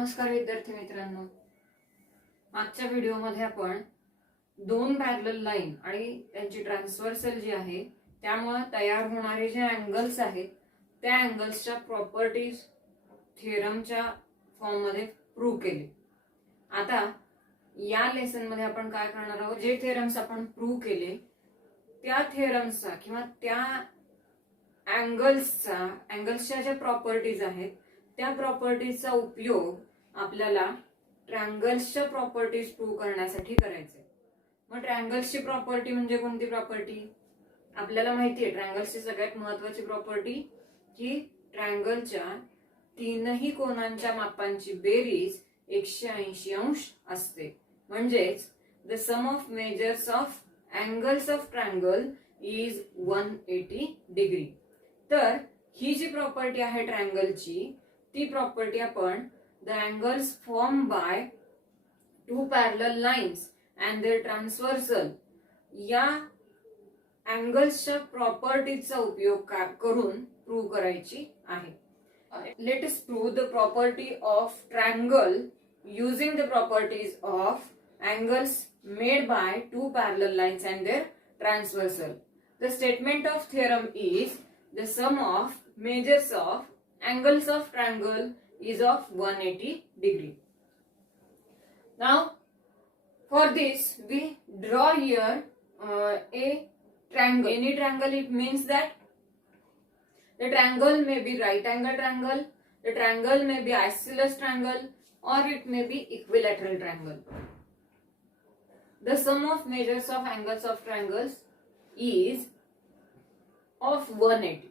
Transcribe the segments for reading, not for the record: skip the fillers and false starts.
नमस्कार विद्यार्थी मित्रांनो, मागच्या व्हिडिओमध्ये आपण दोन पॅरलल लाईन आणि त्यांची ट्रान्सव्हर्सल जी आहे त्यामुळे तयार होणारे जे अँगल्स आहेत त्या अँगल्सच्या प्रॉपर्टीज थिअरमच्या फॉर्म मध्ये प्रूव्ह केले. आता या लेसन मध्ये आपण काय करणार आहोत, जे थिअरम्स आपण प्रूव्ह केले त्या थिअरम्सचा किंवा त्या अँगल्सच्या ज्या प्रॉपर्टीज आहेत त्या प्रॉपर्टीजचा उपयोग आपल्याला ट्रायंगल्सच्या प्रॉपर्टीज प्रूव्ह करण्यासाठी करायचे. मग ट्रायंगल्सची प्रॉपर्टी म्हणजे कोणती प्रॉपर्टी? आपल्याला माहिती आहे ट्रायंगल्सची सगळ्यात महत्त्वाची प्रॉपर्टी की ट्रायंगलच्या तीनही कोनांच्या मापांची बेरीज 180 अंश असते. म्हणजेच the sum of measures of angles of triangle is 180 degree. तर ही जी प्रॉपर्टी आहे ट्रायंगलची ती प्रॉपर्टी आपण the angles formed by two parallel lines and their transversal या अँगल्सच्या प्रॉपर्टीजचा उपयोग करून प्रूव्ह करायची आहे. Let us prove the property of triangle using the properties of angles made by two parallel lines and their transversal. The statement of theorem is the sum of measures of angles of triangle is of 180 degree. Now for this we draw here a triangle. Any triangle, it means that the triangle may be right angle triangle, the triangle may be isosceles triangle, or it may be equilateral triangle. The sum of measures of angles of triangles is of 180.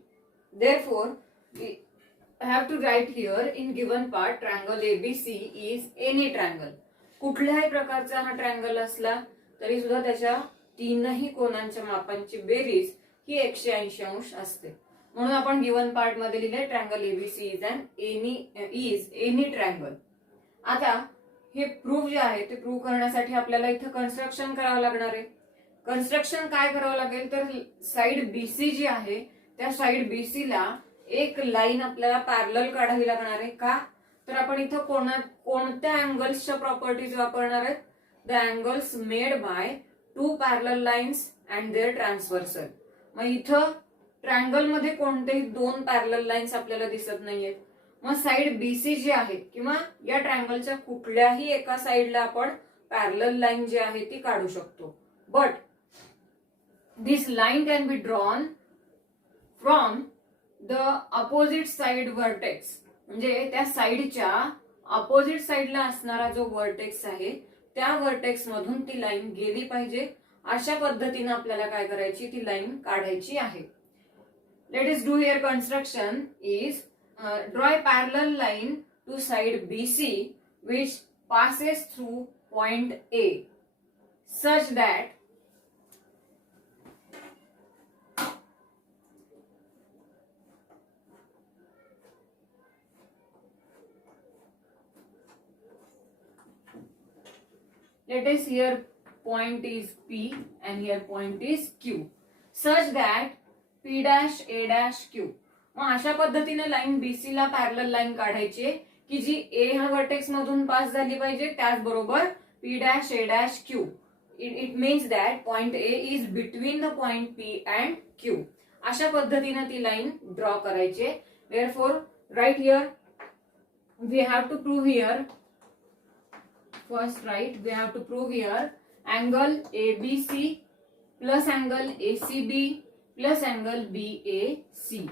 Therefore, we have to write here in given part triangle ABC is any triangle. कुठल्याही प्रकारचा हा ट्रायंगल असला तरी सुद्धा त्याच्या तीनही कोनांच्या मापांची बेरीज ही 180 अंश असते. म्हणून आपण गिवन पार्ट मध्ये लिहिले triangle ABC is any triangle. आता हे प्रूव्ह जे आहे ते प्रूव्ह करण्यासाठी आपल्याला इथं कन्स्ट्रक्शन करावं लागणार आहे. कन्स्ट्रक्शन काय करावं लागेल तर साइड बीसी जी आहे त्या साइड बीसी ला एक लाईन आपल्याला पॅरलल काढावी लागणार आहे. का तर आपण इथं कोणत्या अँगल्सच्या प्रॉपर्टीज वापरणार आहेत? The angles made by two parallel lines and their transversal. मग इथं ट्रायंगल मध्ये कोणतेही दोन पॅरलल लाईन्स आपल्याला दिसत नाहीयेत. मग साइड बीसी जी आहे किंवा या ट्रायंगलच्या कुठल्याही एका साइडला आपण पॅरलल लाईन जी आहे ती काढू शकतो. But this line can be drawn from the opposite side vertex. म्हणजे त्या साइडच्या अपोजिट साइडला असणारा जो वर्टेक्स आहे त्या वर्टेक्स मधून ती लाईन गेली पाहिजे. अशा पद्धतीने आपल्याला काय करायची, ती लाईन काढायची आहे. Let us do here construction is draw a parallel line to side BC which passes through point A such that let us here point is P and here point is Q such that P dash A dash Q. मग अशा पद्धतीने line BC ला parallel line काढायची की जी ए ह्या वर्टेक्स मधून पास झाली पाहिजे, त्याचबरोबर P dash A dash Q. It means that point A is between the point P and Q. अशा पद्धतीने ती लाईन ड्रॉ करायची. Therefore right here we have to prove here first we have to prove here angle ABC plus angle ACB plus angle BAC.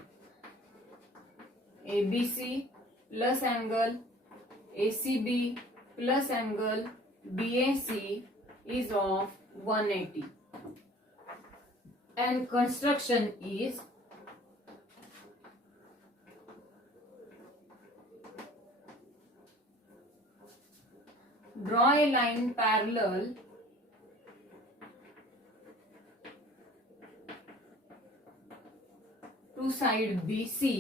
ABC plus angle ACB plus angle BAC is of 180 and construction is draw a line parallel to side BC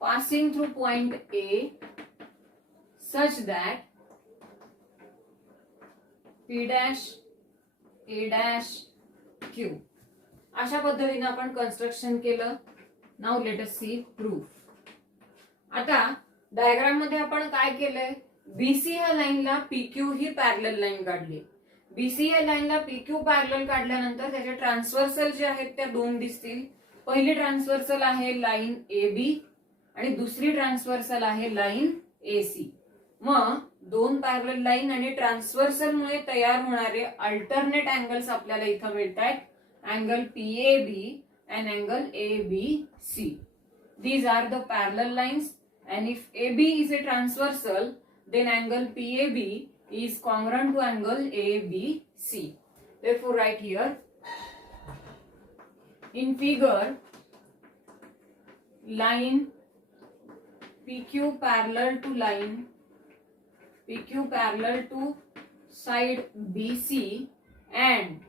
passing through point A such that P dash A dash Q अशा पद्धतीने आपण कन्स्ट्रक्शन केलं. Now let us C proof. आता डायग्राम मध्ये आपण काय केलंय, बीसी ह्या लाईनला पीक्यू ही पॅरलल लाईन काढली. बीसी या लाईनला पीक्यू पॅरलल काढल्यानंतर त्याच्या ट्रान्सव्हर्सल जे आहेत त्या दोन दिसतील. पहिली ट्रान्सव्हर्सल आहे लाईन ए बी आणि दुसरी ट्रान्सव्हर्सल आहे लाईन ए सी. मग दोन पॅरलल लाईन आणि ट्रान्सव्हर्सल मुळे तयार होणारे अल्टरनेट अँगल्स आपल्याला इथं मिळत आहेत. Angle PAB and angle ABC. These are the parallel lines, and if AB is a transversal, then angle PAB is congruent to angle ABC. Therefore, write here in figure, line PQ parallel to line PQ parallel to side BC and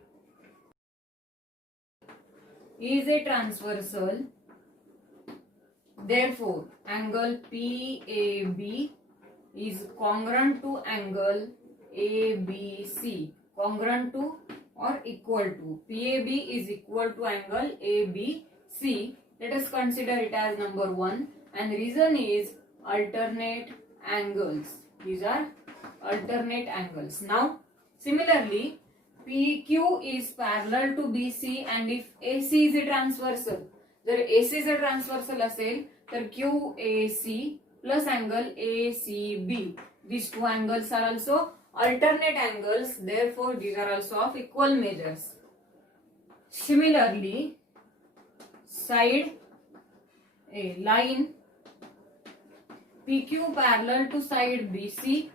is a transversal. Therefore, angle PAB is congruent to angle ABC. Congruent to or equal to. PAB is equal to angle ABC. Let us consider it as number 1. And reason is alternate angles. These are alternate angles. Now, similarly, PQ is parallel to BC and if AC is a transversal, जर AC is a transversal असेल तर QAC plus angle ACB, these two angles are also alternate angles, therefore these are also of equal measures. Similarly, side a line PQ parallel to side BC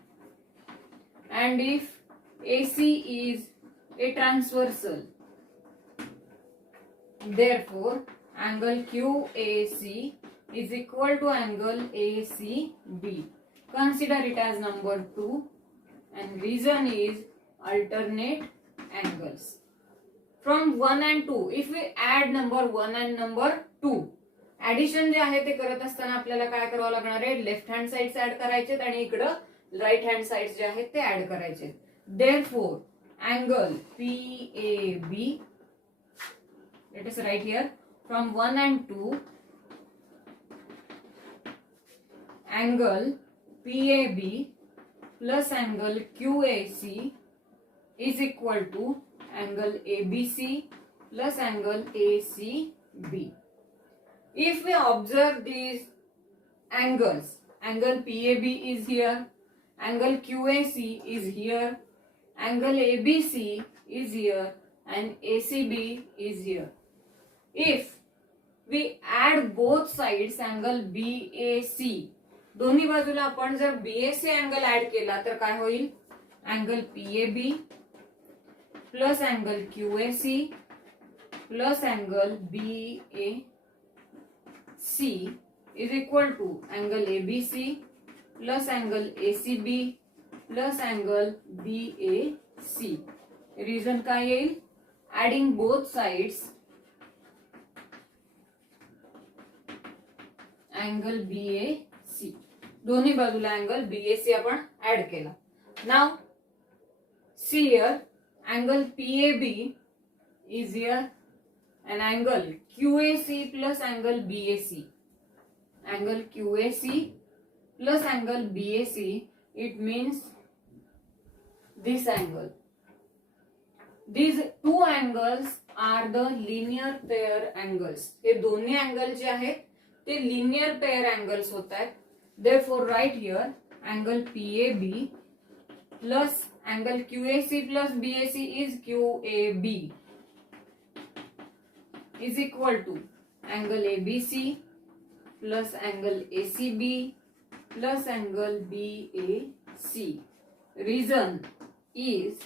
and if AC is a transversal, therefore angle QAC is equal to angle ACB. Consider it as number 2 and reason is alternate angles. From 1 and 2, if we add number 1 and number 2, ऍडिशन जे आहे ते करत असताना आपल्याला काय करावं लागणार आहे, left hand sides add करायचे आणि इकडं राईट हँड साइड्स जे आहेत ते ऍड करायचे. Therefore, angle PAB, let us write here, from 1 and 2, angle PAB plus angle QAC is equal to angle ABC plus angle ACB. If we observe these angles, angle PAB is here, angle QAC is here, angle ABC is here and ACB is here. If we add both sides angle BAC, दोन्ही बाजूला आपण जर BAC angle add केला तर काय होईल, angle PAB plus angle QAC plus angle BAC is equal to angle ABC plus angle ACB plus angle BAC. Reason काय येईल, adding both sides angle BAC, दोन्ही बाजूला angle BAC आपण ऍड केला. Now see here, angle PAB is here and angle QAC plus angle BAC. Angle QAC plus angle BAC, it means this angle. These two angles are the linear pair angles. हे दोन्ही अँगल जे आहेत ते linear pair angles होत आहेत. Therefore, write here angle PAB plus angle QAC plus BAC is QAB is equal to angle ABC plus angle ACB plus angle BAC. Reason is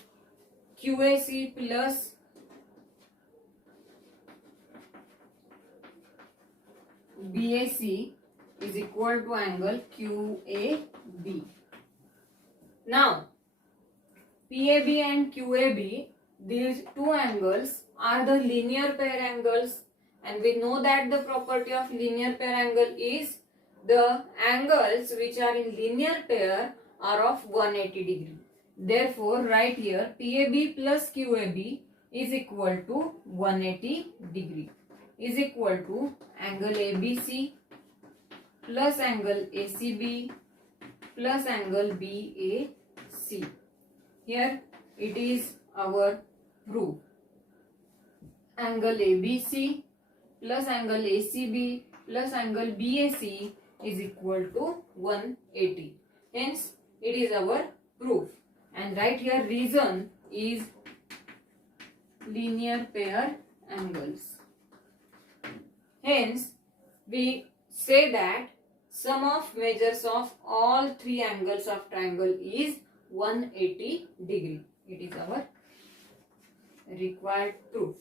QAC plus BAC is equal to angle QAB. Now, PAB and QAB, these two angles are the linear pair angles, and we know that the property of linear pair angle is the angles which are in linear pair are of 180 degree. Therefore, write here PAB plus QAB is equal to 180 degree is equal to angle ABC plus angle ACB plus angle BAC. Here it is our proof. Angle ABC plus angle ACB plus angle BAC is equal to 180. Hence it is our proof. And right here reason is linear pair angles. Hence we say that sum of measures of all three angles of triangle is 180 degree. It is our required proof.